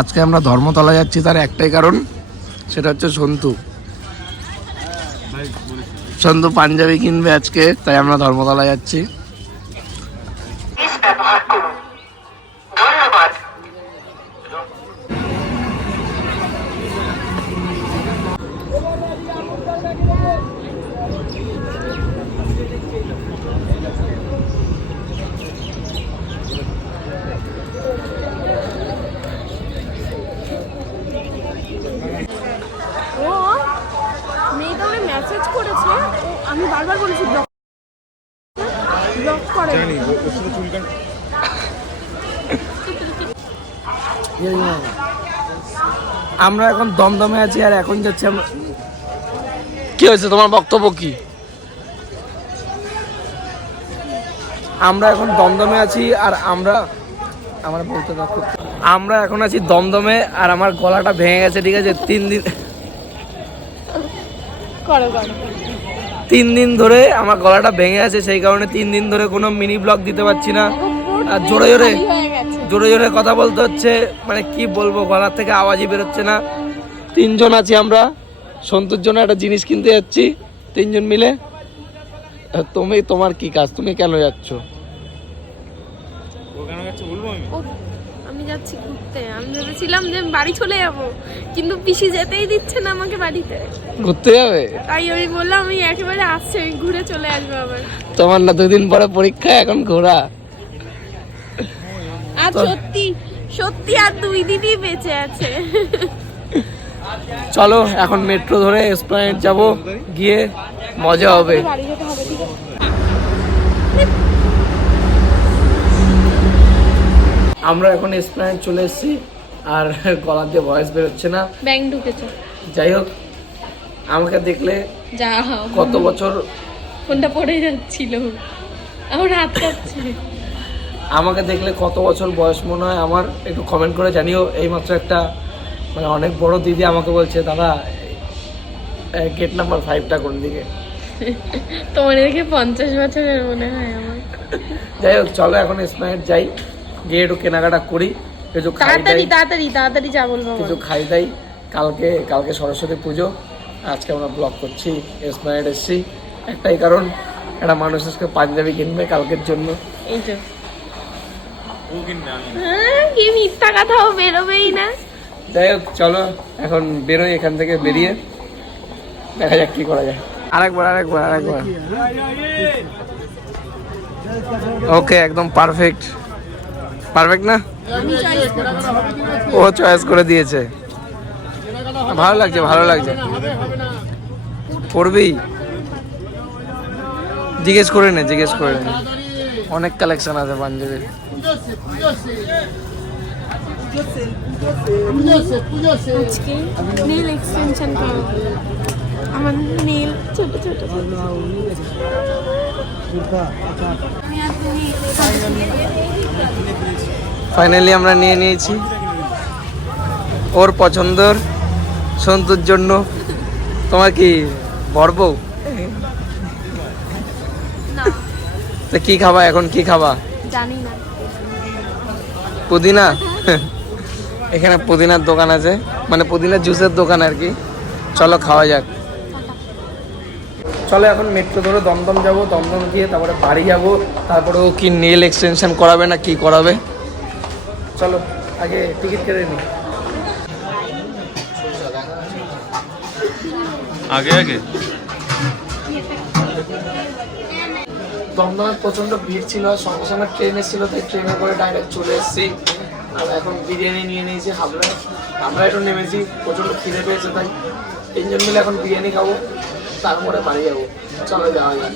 আজকে আমরা ধর্মতলা যাচ্ছি, তার একটাই কারণ, সেটা হচ্ছে সন্তু পাঞ্জাবি কিনবে আজকে, তাই আমরা ধর্মতলা যাচ্ছি। মেসেজ করেছে, আমি বারবার বলেছি ব্লক করে। আমরা এখন দমদমে আছি আর এখন যাচ্ছি আমরা। কি হয়েছে, তোমার বক্তব্য কি? আমরা এখন দমদমে আছি আর আমরা এখন আছি দমদমে আর আমার গলাটা ভেঙে গেছে, ঠিক আছে? 3 দিন ধরে আমার গলাটা ভেঙে আছে, সেই কারণে 3 দিন ধরে কোনো মিনি ব্লগ দিতে পারছি না। আর জোরে জোরে কথা বলতে হচ্ছে, মানে কি বলবো, গলার থেকে আওয়াজই বেরোচ্ছে না। 3 জন আছি আমরা, সন্তুর জন্য একটা জিনিস কিনতে যাচ্ছি 3 জন মিলে। তোমার কি কাজ, তুমি কেন যাচ্ছ? আমি যাচ্ছি ঘুরতে। আমি ভেবেছিলাম যে বাড়ি চলে যাব, কিন্তু পিসি যেতেই দিচ্ছে না আমাকে বাড়িতে। ঘুরতে যাবে? তাই আমি বললাম আমি একেবারে আসছি, আমি ঘুরে চলে আসবো আবার। তোমার না 2 দিন পরে পরীক্ষা, এখন ঘোরা। আর সত্যি আর 2 দিনই বেঁচে আছে। চলো এখন মেট্রো ধরে এসপ্ল্যানেড যাব, গিয়ে মজা হবে। বাড়ি যেতে হবে, ঠিক আছে? আমরা এখন এসপ্ল্যানেড চলে এসেছি আর গলা দিয়ে ভয়েস বেরোচ্ছে না, ব্যাংক ঢুকেছে। যাই হোক, আমাকে দেখলে যা কত বছর ফোনটা পড়ে যাচ্ছিল, আমার হাত কাঁপছে। আমাকে দেখলে কত বছর বয়স মনে হয় আমার, একটু কমেন্ট করে জানিও। এইমাত্র একটা মানে অনেক বড় দিদি আমাকে বলছে, দাদা গেট নাম্বার 5টা কোন দিকে? তোমার দেখে 50 বছরের মনে হয় আমার। যাই হোক, চলো এখন এসপ্ল্যানেড যাই, গিয়ে একটু কেনাকাটা করি, কিছু তাড়াতাড়ি যা বলবো, কিছু খাই দাই। কালকে সরস্বতী পুজো, আজকে আমরা ব্লগ করছি, এসপ্ল্যানেড এসছি একটাই কারণ, একটা মানুষ আজকে পাঞ্জাবি কিনবে কালকের জন্য। এই তো কি মিথ্যা কথাও বেরোবেই না। যাই হোক, চলো এখন বেরোই এখান থেকে, বেরিয়ে দেখা যাক কি করা যায়। আরেকবার ওকে, একদম পারফেক্ট না? ও চয়েস করে দিয়েছে, ভালো লাগছে। পড়বি? জিজ্ঞেস করে নে, অনেক কালেকশন আছে পাঞ্জাবির। নীল এক্সটেনশন করো, আমার নীল ছোট ফাইনালি আমরা নিয়ে নিয়েছি ওর পছন্দর সন্তুর জন্য। তোমার কি বর্ব? তো কি খাবা এখন, কি খাবা? জানি না। পুদিনা? এখানে পুদিনার দোকান আছে, মানে পুদিনার জুসের দোকান আর কি। চলো খাওয়া যাক। চলো এখন মেট্রো ধরে দমদম যাবো, দমদম গিয়ে তারপরে বাড়ি যাবো, তারপরে ও কি নেল এক্সটেনশন করাবে না কি করাবে। চলো আগে টিকিট কেটে নিই। আগে দমদমে প্রচন্ড ভিড় ছিল, সঙ্গে সঙ্গে ট্রেন এসেছিল, তাই ট্রেনে করে ডাইরেক্ট চলে এসেছি। আর এখন বিরিয়ানি নিয়ে নিয়েছি হাবড়ায়, আমরা একটু নেমেছি, প্রচন্ড খিদে পেয়েছে, তাই 3 জন মিলে এখন বিরিয়ানি খাবো, তারপরে বাড়ি যাবো। চলো যাওয়া যাক।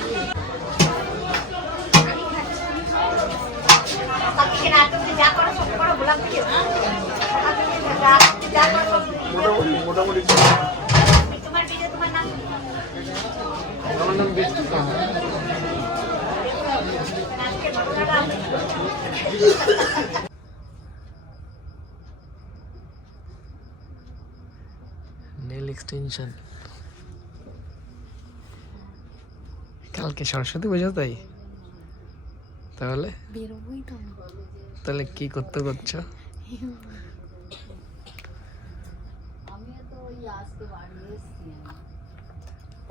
মোটামুটি আমার নাম বিষ্ণু। নেল এক্সটেনশন কালকে সরস্বতী পুজো, তাই তাহলে বেরোবই তো। তাহলে কি করছো?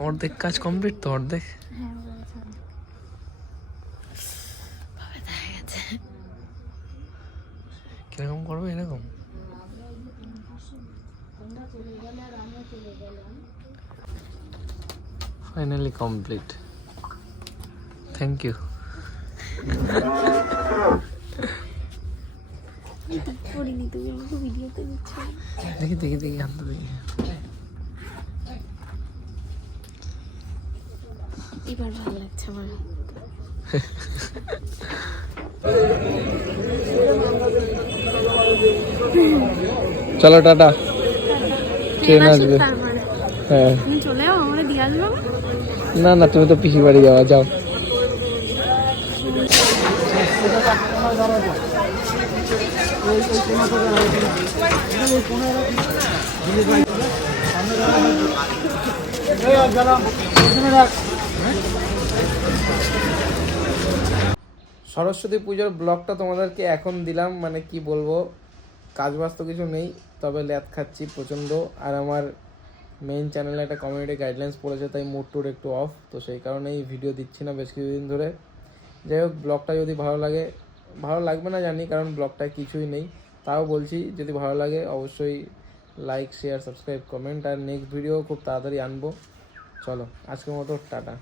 অর্ধেক কাজ কমপ্লিট তো, অর্ধেক হ্যাঁ বলেছে ভাবে দেখা গেছে। কিরকম করবে এরকম? Finally complete, thank you. করিনি, তুমি আমাকে ভিডিওতে দিচ্ছ। দেখি দেখি দেখি হাতটা দেখি। এবার ভালো লাগছে আমার। চলো টাটা। ট্রেন ট্রেন আসবে। তারপরে হ্যাঁ, তুমি চলে যাও, আমরা দিয়ে আসবো। না না, তুমি তো পিসি বাড়ি যাওয়া, যাও। সরস্বতী পুজোর ব্লগটা তোমাদেরকে এখন দিলাম, মানে কি বলবো, কাজ বাজ তো কিছু নেই, তবে ল্যাদ খাচ্ছি প্রচণ্ড। আর আমার মেইন চ্যানেলে একটা কমিউনিটি গাইডলাইন্স পড়েছে, তাই মুড টুড একটু অফ, তো সেই কারণেই ভিডিও দিচ্ছি না বেশ কিছুদিন ধরে। যাই হোক, ব্লগটা যদি ভালো লাগে, ভালো লাগবে না জানি, কারণ ব্লগটায় কিছুই নেই, তাও বলছি যদি ভালো লাগে অবশ্যই লাইক, শেয়ার, সাবস্ক্রাইব, কমেন্ট। আর নেক্সট ভিডিও খুব তাড়াতাড়ি আনবো। চলো আজকের মতো টাটা।